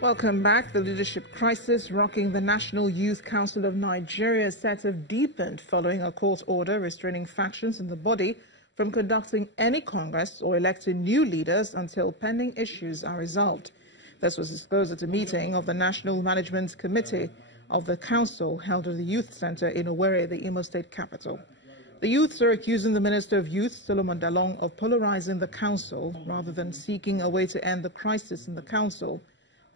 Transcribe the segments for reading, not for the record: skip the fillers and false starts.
Welcome back. The leadership crisis rocking the National Youth Council of Nigeria is set to have deepened following a court order restraining factions in the body from conducting any congress or electing new leaders until pending issues are resolved. This was disclosed at a meeting of the National Management Committee of the Council held at the Youth Center in Owerri, the Imo State capital. The youths are accusing the Minister of Youth, Solomon Dalong, of polarizing the council rather than seeking a way to end the crisis in the council.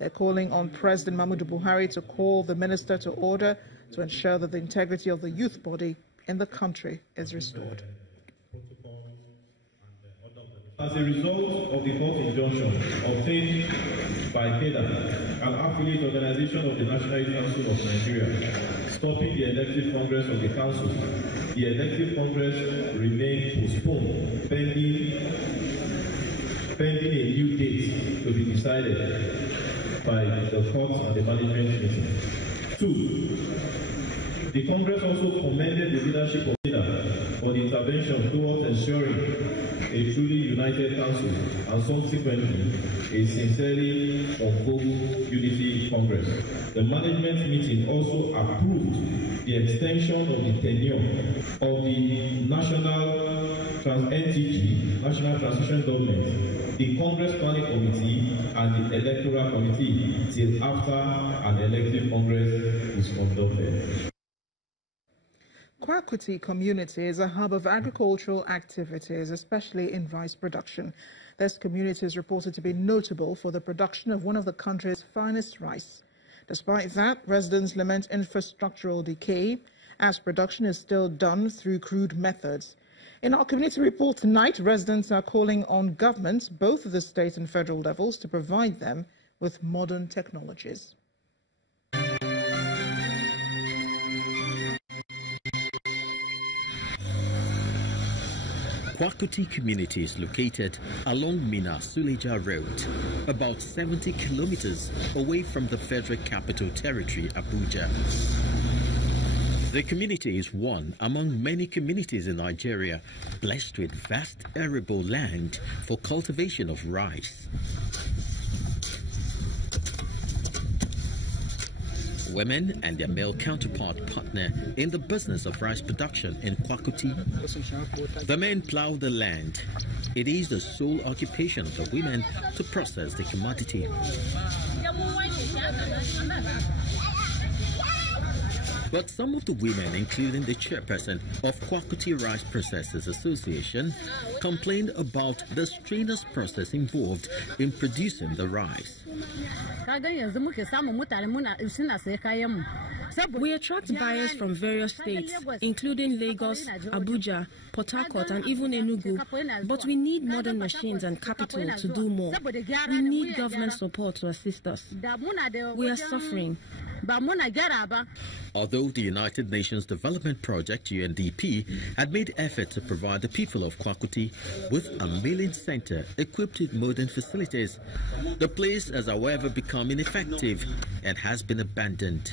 They're calling on President Muhammadu Buhari to call the minister to order to ensure that the integrity of the youth body in the country is restored. As a result of the court injunction obtained by KEDA, an affiliate organization of the National Youth Council of Nigeria, stopping the elective congress of the council, the elective congress remained postponed pending a new date to be decided by the courts and the management commission. 2. The Congress also commended the leadership of KEDA for the intervention towards ensuring a truly united council and subsequently a sincerely convoked unity Congress. The management meeting also approved the extension of the tenure of the National Transition Government, the Congress Planning Committee and the Electoral Committee till after an elective Congress is conducted. Kwakuti community is a hub of agricultural activities, especially in rice production. This community is reported to be notable for the production of one of the country's finest rice. Despite that, residents lament infrastructural decay, as production is still done through crude methods. In our community report tonight, residents are calling on governments, both at the state and federal levels, to provide them with modern technologies. Kwakuti community is located along Mina Suleja Road, about 70 kilometers away from the Federal Capital Territory, Abuja. The community is one among many communities in Nigeria blessed with vast arable land for cultivation of rice. Women and their male counterpart partner in the business of rice production in Kwakuti. The men plow the land. It is the sole occupation of the women to process the commodity. But some of the women, including the chairperson of Kwakuti Rice Processors Association, complained about the strenuous process involved in producing the rice. We attract buyers from various states, including Lagos, Abuja, Port Harcourt, and even Enugu. But we need modern machines and capital to do more. We need government support to assist us. We are suffering. Although the United Nations Development Project, UNDP, had made effort to provide the people of Kwakuti with a milling center equipped with modern facilities, the place has however become ineffective and has been abandoned.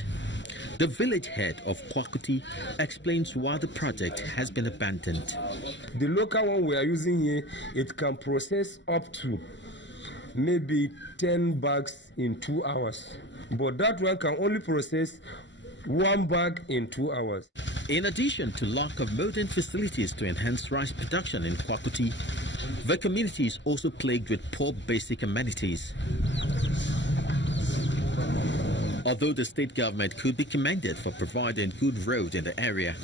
The village head of Kwakuti explains why the project has been abandoned. The local one we are using here, it can process up to maybe 10 bags in 2 hours. But that one can only process 1 bag in 2 hours. In addition to lack of modern facilities to enhance rice production in Kwakuti, the community is also plagued with poor basic amenities. Although the state government could be commended for providing good roads in the area,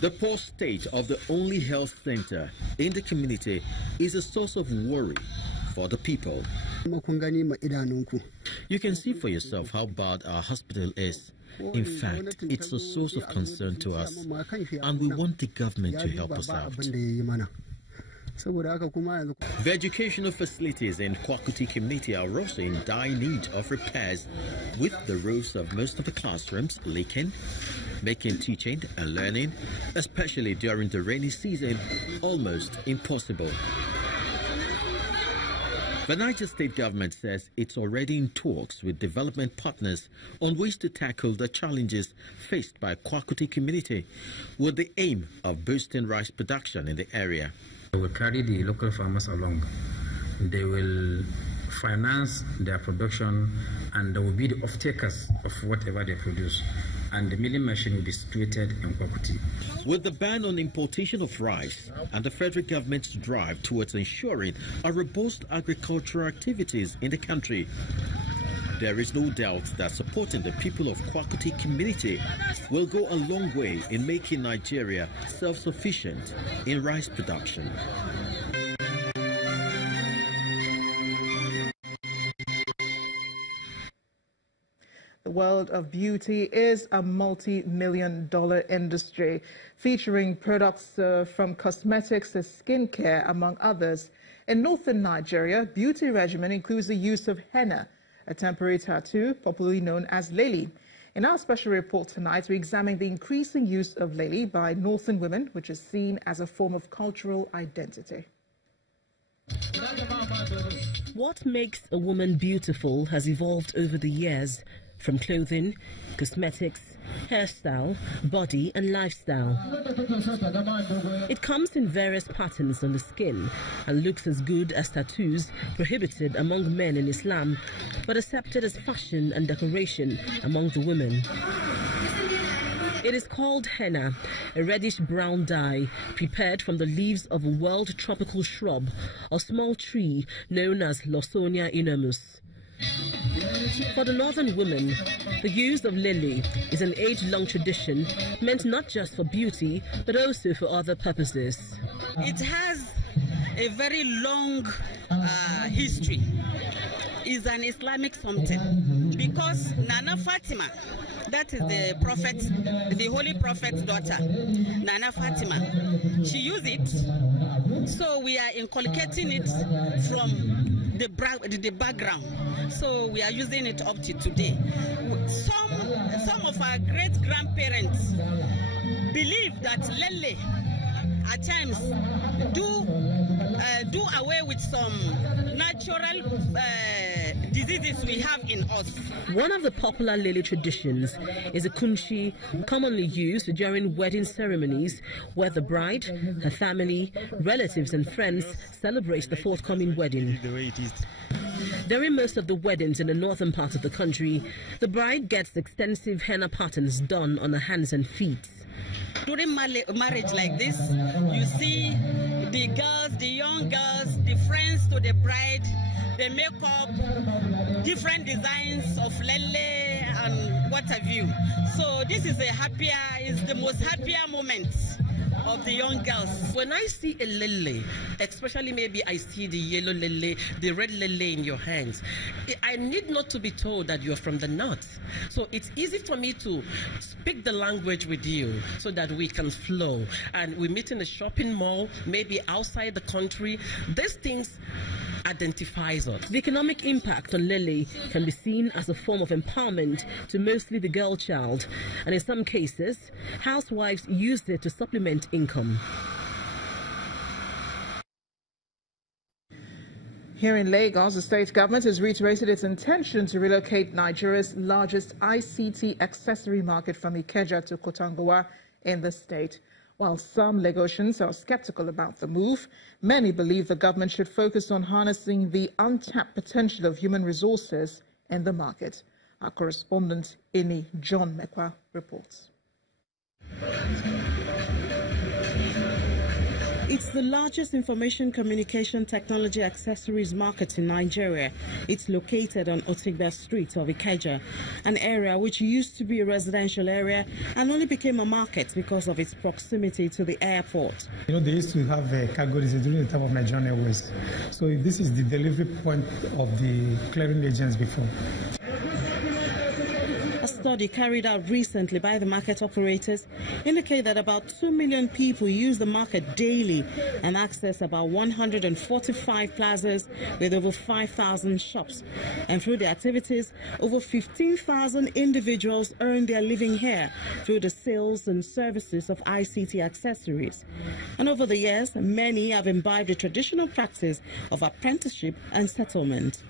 the poor state of the only health center in the community is a source of worry for the people. You can see for yourself how bad our hospital is. In fact, it's a source of concern to us, and we want the government to help us out. The educational facilities in Kwakuti community are also in dire need of repairs, with the roofs of most of the classrooms leaking, making teaching and learning, especially during the rainy season, almost impossible. The Niger State government says it's already in talks with development partners on ways to tackle the challenges faced by Kwakuti community, with the aim of boosting rice production in the area. We will carry the local farmers along. They will finance their production, and there will be the off-takers of whatever they produce. And the milling machine will be situated in Kwakuti. With the ban on importation of rice and the federal government's drive towards ensuring a robust agricultural activities in the country, there is no doubt that supporting the people of Kwakuti community will go a long way in making Nigeria self-sufficient in rice production. The world of beauty is a multi-million-dollar industry, featuring products from cosmetics to skincare, among others. In northern Nigeria, beauty regimen includes the use of henna, a temporary tattoo popularly known as lele. In our special report tonight, we examine the increasing use of lele by northern women, which is seen as a form of cultural identity. What makes a woman beautiful has evolved over the years, from clothing, cosmetics, hairstyle, body and lifestyle. It comes in various patterns on the skin and looks as good as tattoos prohibited among men in Islam, but accepted as fashion and decoration among the women. It is called henna, a reddish-brown dye prepared from the leaves of a wild tropical shrub or small tree known as Lawsonia inermus. For the northern women, the use of lele is an age-long tradition meant not just for beauty, but also for other purposes. It has a very long history. It's an Islamic something, because Nana Fatima, that is the prophet, the holy prophet's daughter, Nana Fatima, she used it, so we are inculcating it from the background, so we are using it up to today. Some of our great-grandparents believe that lele at times do away with some natural diseases we have in us. One of the popular lele traditions is a kunshi, commonly used during wedding ceremonies, where the bride, her family, relatives and friends celebrate the forthcoming wedding. During most of the weddings in the northern part of the country, the bride gets extensive henna patterns done on her hands and feet. During marriage like this, you see the girls, the young girls, the friends to the bride, they make up different designs of lele and what have you. So this is the most happier moment of the young girls. When I see a lele, especially maybe I see the yellow lele, the red lele in your hands, I need not to be told that you're from the north. So it's easy for me to speak the language with you so that we can flow. And we meet in a shopping mall, maybe outside the country. These things identifies us. The economic impact on lele can be seen as a form of empowerment to mostly the girl child, and in some cases, housewives use it to supplement income. Here in Lagos, the state government has reiterated its intention to relocate Nigeria's largest ICT accessory market from Ikeja to Kotangawa in the state. While some Lagosians are skeptical about the move, many believe the government should focus on harnessing the untapped potential of human resources in the market. Our correspondent, Ini John Mekwa, reports. It's the largest information communication technology accessories market in Nigeria. It's located on Otigba Street of Ikeja, an area which used to be a residential area and only became a market because of its proximity to the airport. You know, they used to have cargo during the time of Nigerian Airways. So this is the delivery point of the clearing agents before. A study carried out recently by the market operators indicate that about 2 million people use the market daily and access about 145 plazas with over 5,000 shops. And through the activities, over 15,000 individuals earn their living here through the sales and services of ICT accessories. And over the years, many have imbibed the traditional practice of apprenticeship and settlement.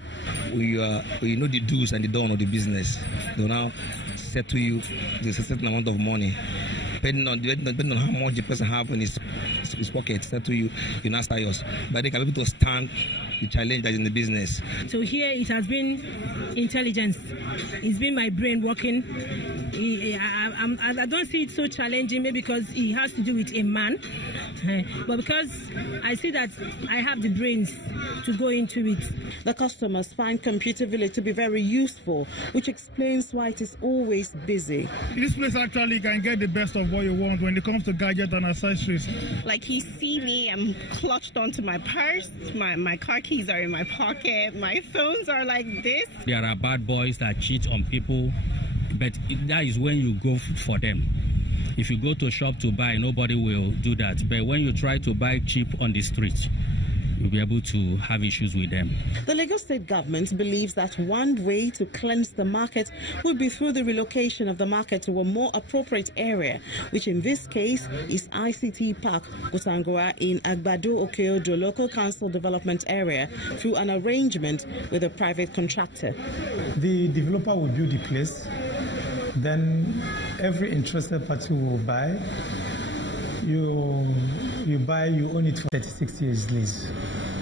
We know the do's and the don'ts of the business. They will now settle you with a certain amount of money. depending on how much the person have in his pocket, say to you, you now start yours. But they can be able to stand the challenge that is in the business. So here it has been intelligence. It's been my brain working. I don't see it so challenging, maybe because it has to do with a man. But because I see that I have the brains to go into it. The customers find Computer Village to be very useful, which explains why it is always busy. This place actually can get the best of what you want when it comes to gadgets and accessories. Like you see me, I'm clutched onto my purse, my car keys are in my pocket, my phones are like this. There are bad boys that cheat on people, but that is when you go for them. If you go to a shop to buy, nobody will do that. But when you try to buy cheap on the street, you'll be able to have issues with them. The Lagos State government believes that one way to cleanse the market would be through the relocation of the market to a more appropriate area, which in this case is ICT Park, Gusangua in Agbado Okeodo Local Council Development Area through an arrangement with a private contractor. The developer will build the place, then every interested party will buy. You buy, you own it for 36 years lease.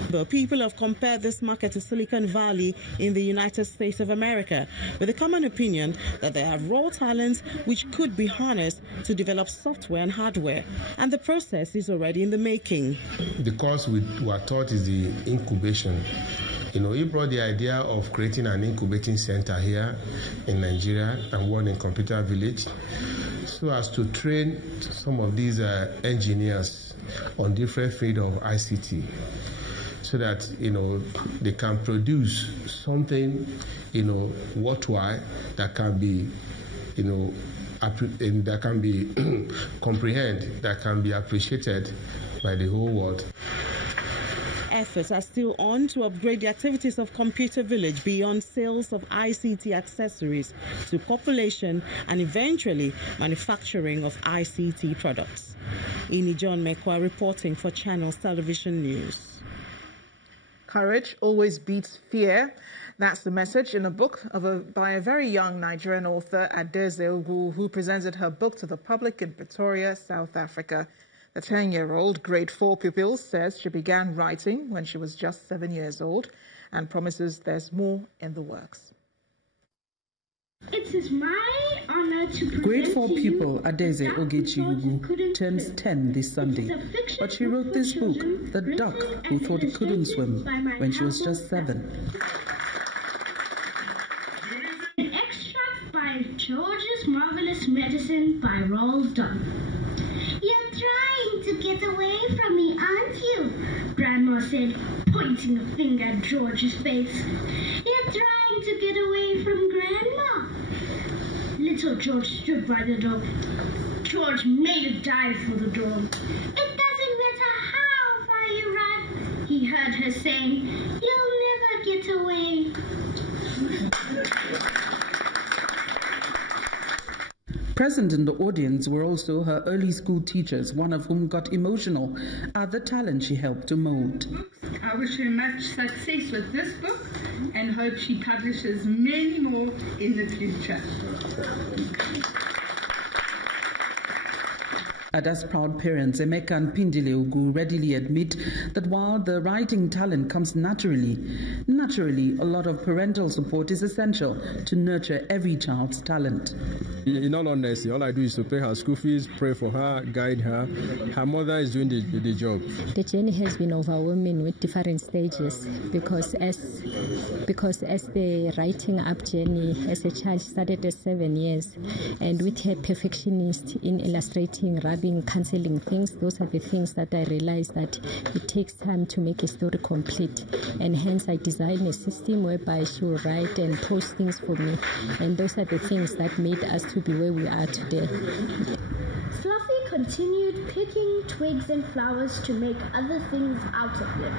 But people have compared this market to Silicon Valley in the United States of America, with a common opinion that they have raw talents which could be harnessed to develop software and hardware. And the process is already in the making. The course we were taught is the incubation. He brought the idea of creating an incubating center here in Nigeria and one in Computer Village, so as to train some of these engineers on different fields of ICT, so that they can produce something worthwhile that can be that can be comprehended, that can be appreciated by the whole world. Efforts are still on to upgrade the activities of Computer Village beyond sales of ICT accessories to population and eventually manufacturing of ICT products. Ini John Mekwa reporting for Channels Television News. Courage always beats fear. That's the message in a book by a very young Nigerian author, Adeze Ogu, who presented her book to the public in Pretoria, South Africa. The 10-year-old grade 4 pupil says she began writing when she was just 7 years old and promises there's more in the works. It is my honor to present Grade 4 pupil Adeze Ogechi turns 10 this Sunday, but she wrote this book, The Duck Who Thought It Couldn't Swim, when she was just 7. An extract by George's Marvelous Medicine by Roald Dahl. You're trying to get away from me, aren't you? Grandma said, pointing a finger at George's face. You're trying to get away from Grandma. Little George stood by the door. George made a dive for the door. It doesn't matter how far you run, he heard her saying, you'll never get away. Present in the audience were also her early school teachers, one of whom got emotional at the talent she helped to mold. I wish her much success with this book and hope she publishes many more in the future. Ada's proud parents, Emeka and Pindile Ugu, readily admit that while the writing talent comes naturally, a lot of parental support is essential to nurture every child's talent. In all honesty, all I do is to pay her school fees, pray for her, guide her. Her mother is doing the job. The journey has been overwhelming with different stages because as the writing up journey as a child started at 7 years, and with her perfectionist in illustrating, rubbing, cancelling things, those are the things that I realized that it takes time to make a story complete, and hence I designed a system whereby she will write and post things for me, and those are the things that made us to be where we are today. Fluffy continued picking twigs and flowers to make other things out of them.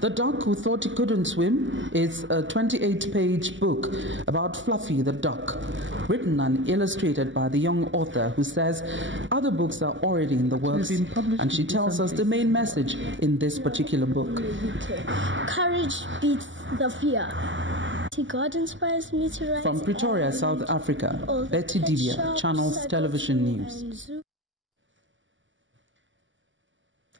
The Duck Who Thought He Couldn't Swim is a 28-page book about Fluffy the duck, written and illustrated by the young author who says other books are already in the works, and she tells us the main message in this particular book. Courage beats the fear. God inspires me to write. From Pretoria, South Africa, Betty Divya, Channels Television News.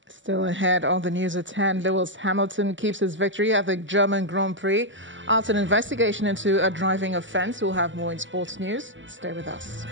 Still ahead on the news at 10, Lewis Hamilton keeps his victory at the German Grand Prix after an investigation into a driving offence. We'll have more in sports news. Stay with us.